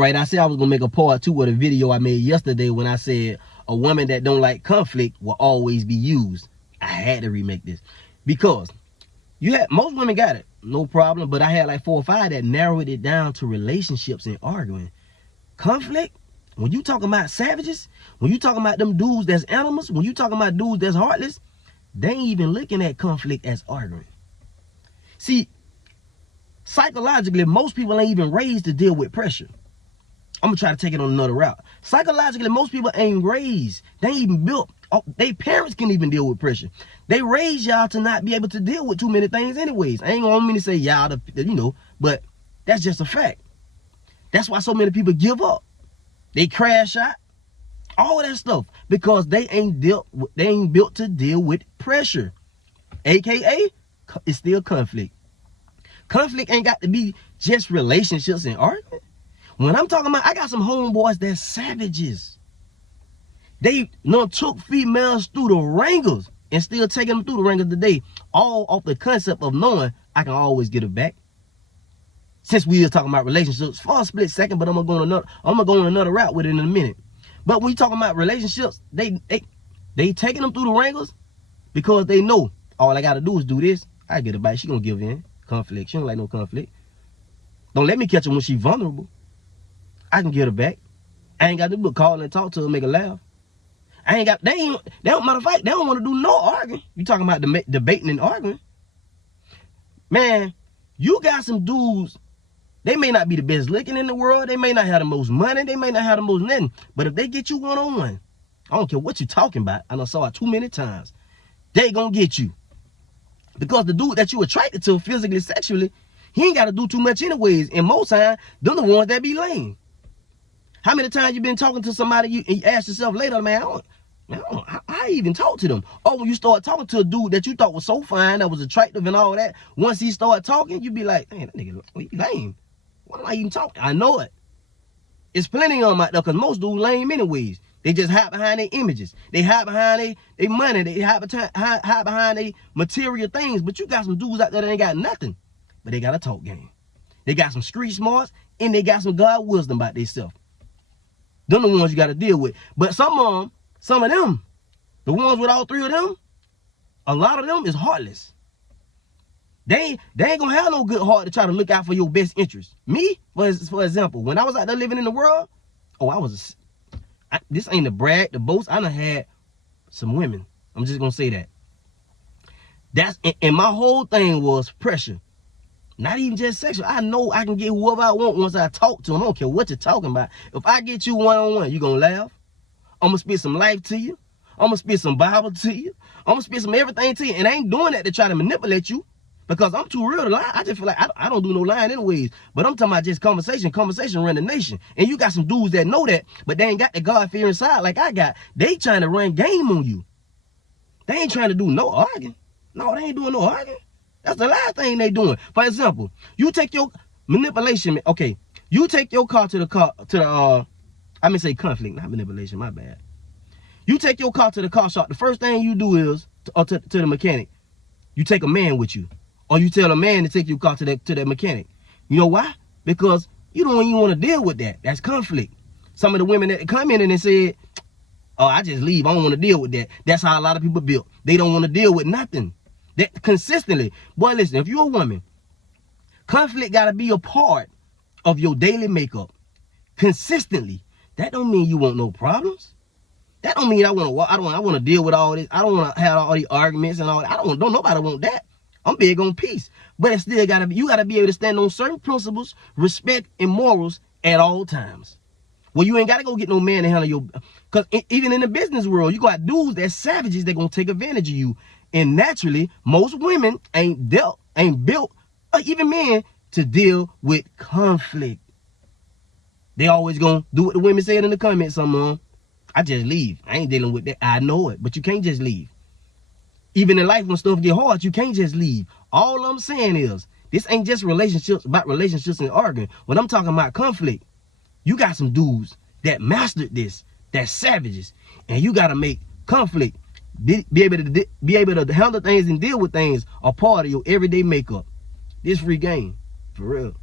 right, I said I was gonna make a part 2 of the video I made yesterday when I said a woman that don't like conflict will always be used. I had to remake this because most women got it, no problem, but I had like 4 or 5 that narrowed it down to relationships and arguing. Conflict, when you talking about savages, when you talking about them dudes that's animals, when you talking about dudes that's heartless, they ain't even looking at conflict as arguing. See, psychologically, most people ain't even raised to deal with pressure. I'm gonna try to take it on another route. Psychologically, most people ain't raised. They ain't even built. Their parents can even deal with pressure. They raise y'all to not be able to deal with too many things anyways. I ain't gonna mean to say y'all, but that's just a fact. That's why so many people give up. They crash out. All of that stuff. Because they ain't built to deal with pressure. AKA, it's still conflict. Conflict ain't got to be just relationships and argument. When I'm talking about, I got some homeboys that's savages. They took females through the wrangles and still taking them through the wrangles today. All off the concept of knowing I can always get it back. Since we was talking about relationships for a split second, but I'm gonna go on another route with it in a minute. But when you talking about relationships, they taking them through the wrangles because they know all I gotta do is do this. I get it back. She gonna give in. Conflict. She don't like no conflict. Don't let me catch her when she vulnerable. I can get her back. I ain't got to do but call and talk to her, make her laugh. They don't matter of fact, they don't want to do no arguing. You talking about debating and arguing. Man, you got some dudes, they may not be the best looking in the world, they may not have the most money, they may not have the most nothing, but if they get you one-on-one, I don't care what you talking about, I done saw it too many times, they gonna get you. Because the dude that you attracted to physically, sexually, he ain't got to do too much anyways, and most times, they're the ones that be lame. How many times you been talking to somebody, you ask yourself later, man, I even talk to them. Oh, when you start talking to a dude that you thought was so fine, that was attractive and all that, once he start talking, you be like, man, that nigga, he lame. Why am I even talking? I know it. It's plenty of them out there, because most dudes lame anyways. They just hide behind their images. They hide behind their money. They hide behind their material things. But you got some dudes out there that ain't got nothing, but they got a talk game. They got some street smarts, and they got some God wisdom about themselves. Them the ones you got to deal with. But some of them, the ones with all 3 of them, a lot of them is heartless. They ain't gonna have no good heart to try to look out for your best interest. Me, for example, when I was out there living in the world, this ain't the brag, the boast. I done had some women. I'm just gonna say that. And my whole thing was pressure. Not even just sexual. I know I can get whoever I want once I talk to them. I don't care what you're talking about. If I get you one-on-one, you gonna laugh. I'm gonna spit some life to you. I'm gonna spit some Bible to you. I'm gonna spit some everything to you. And I ain't doing that to try to manipulate you, because I'm too real to lie. I just feel like I don't do no lying anyways. But I'm talking about just conversation. Conversation run the nation. And you got some dudes that know that, but they ain't got the God-fearing side like I got. They trying to run game on you. They ain't trying to do no arguing. No, they ain't doing no arguing. That's the last thing they doing. For example, you take your manipulation, okay, you take your car to the conflict, not manipulation, my bad. You take your car to the car shop, the first thing you do is, to the mechanic, you take a man with you. Or you tell a man to take your car to that mechanic. You know why? Because you don't even want to deal with that. That's conflict. Some of the women that come in and they said, oh, I just leave, I don't want to deal with that. That's how a lot of people built. They don't want to deal with nothing. That consistently. Boy, listen, if you're a woman, conflict got to be a part of your daily makeup. Consistently. That don't mean you want no problems. That don't mean I want to deal with all this. I don't want to have all these arguments and all that. Don't nobody want that. I'm big on peace. But it still gotta be, you gotta be able to stand on certain principles, respect, and morals at all times. Well, you ain't gotta go get no man to handle your, because even in the business world, you got dudes that's savages that gonna take advantage of you. And naturally, most women ain't built, or even men, to deal with conflict. They always gonna do what the women said in the comments, some of them. I just leave. I ain't dealing with that. I know it, but you can't just leave. Even in life, when stuff get hard, you can't just leave. All I'm saying is, this ain't just about relationships and arguing. When I'm talking about conflict, you got some dudes that mastered this, that's savages, and you gotta make conflict, be able to handle things and deal with things, a part of your everyday makeup. This free game, for real.